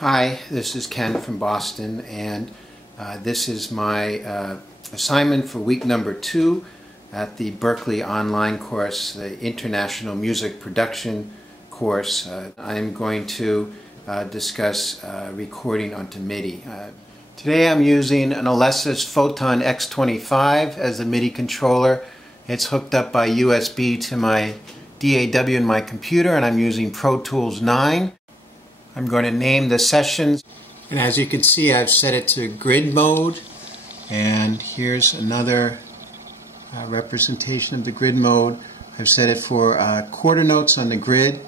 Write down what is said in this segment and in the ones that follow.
Hi, this is Ken from Boston, and this is my assignment for week number 2 at the Berklee Online course, the International Music Production course. I'm going to discuss recording onto Midi. Today I'm using an Alesis Photon X25 as the Midi controller. It's hooked up by USB to my DAW in my computer, and I'm using Pro Tools 9. I'm going to name the sessions, and as you can see I've set it to grid mode, and here's another representation of the grid mode. I've set it for quarter notes on the grid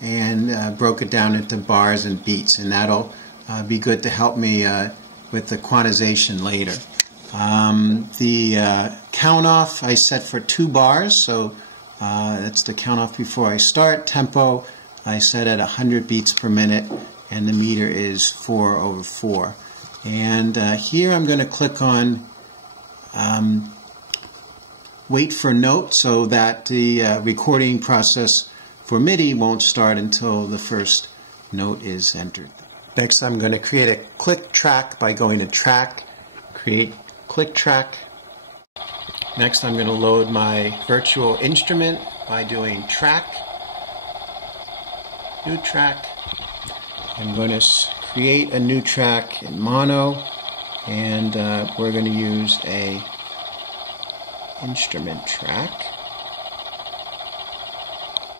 and broke it down into bars and beats, and that'll be good to help me with the quantization later. The count off I set for 2 bars, so that's the count off before I start. Tempo I set at 100 beats per minute, and the meter is 4/4. And here I'm going to click on wait for note, so that the recording process for Midi won't start until the first note is entered. Next I'm going to create a click track by going to Track, Create Click Track. Next I'm going to load my virtual instrument by doing Track, New Track. I'm going to create a new track in mono, and we're going to use a instrument track.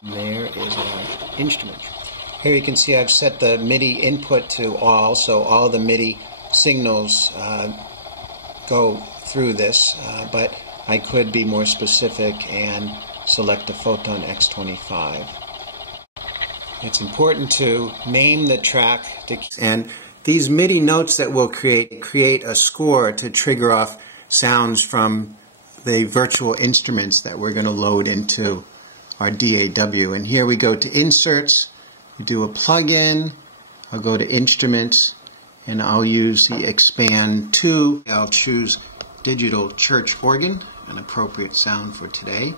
There is an instrument track. Here you can see I've set the MIDI input to all, so all the MIDI signals go through this, but I could be more specific and select the Photon X25. It's important to name the track, and these MIDI notes that we'll create a score to trigger off sounds from the virtual instruments that we're going to load into our DAW. And here we go to Inserts, we do a plug-in, I'll go to Instruments, and I'll use the Expand 2. I'll choose Digital Church Organ, an appropriate sound for today.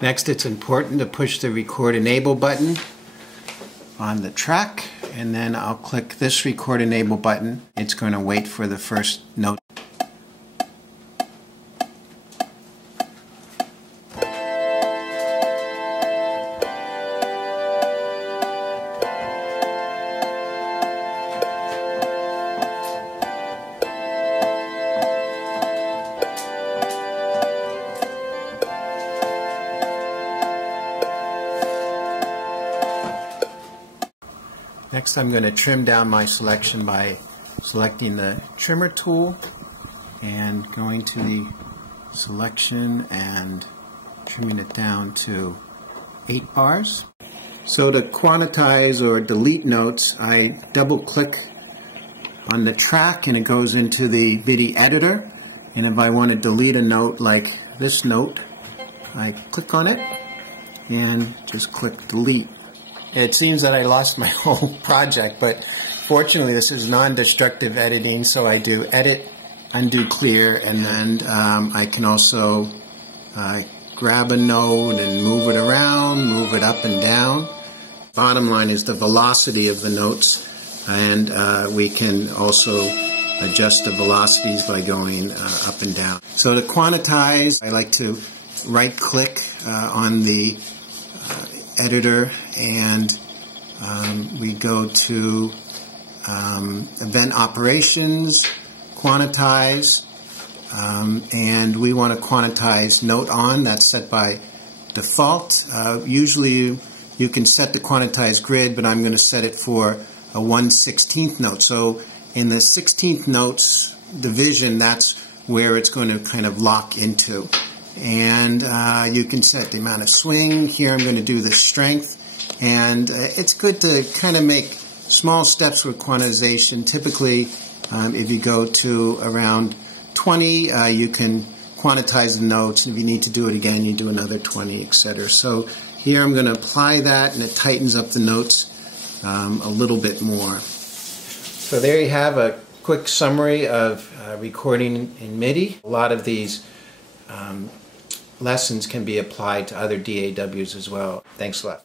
Next, it's important to push the Record Enable button on the track, and then I'll click this Record Enable button. It's going to wait for the first note. Next I'm going to trim down my selection by selecting the trimmer tool and going to the selection and trimming it down to 8 bars. So to quantize or delete notes, I double click on the track and it goes into the Midi editor, and if I want to delete a note like this note, I click on it and just click delete. It seems that I lost my whole project, but fortunately this is non-destructive editing, so I do edit, undo, clear, and then I can also grab a note and move it around, move it up and down. Bottom line is the velocity of the notes, and we can also adjust the velocities by going up and down. So to quantize, I like to right-click on the editor, and we go to Event Operations, Quantize, and we want to quantize Note On. That's set by default. Usually you can set the quantize grid, but I'm going to set it for a 1/16th note. So in the 16th notes division, that's where it's going to kind of lock into. And you can set the amount of swing. Here I'm going to do the strength, and it's good to kind of make small steps with quantization. Typically if you go to around 20, you can quantize the notes, and if you need to do it again you do another 20, etc. So here I'm going to apply that, and it tightens up the notes a little bit more. So there you have a quick summary of recording in Midi. A lot of these lessons can be applied to other DAWs as well. Thanks a lot.